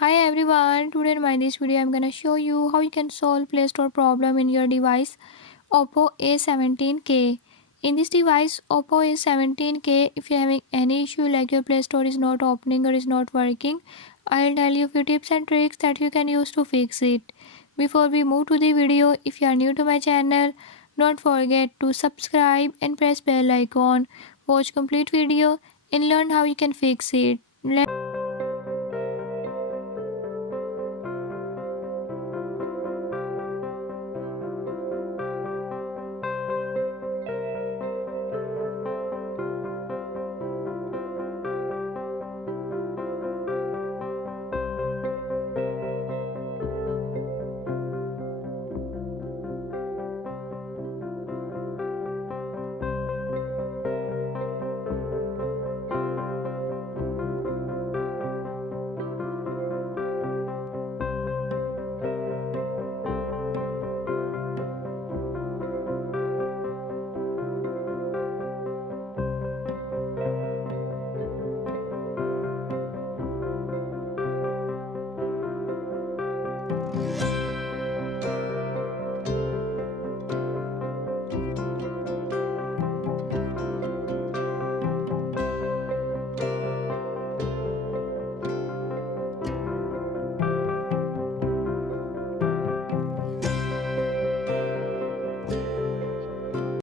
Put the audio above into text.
Hi everyone, today in this video I'm gonna show you how you can solve Play Store problem in your device Oppo A17k. In this device Oppo A17k, if you're having any issue like your Play Store is not opening or is not working, I'll tell you a few tips and tricks that you can use to fix it. Before we move to the video, if you are new to my channel, don't forget to subscribe and press bell icon. Watch complete video and learn how you can fix it.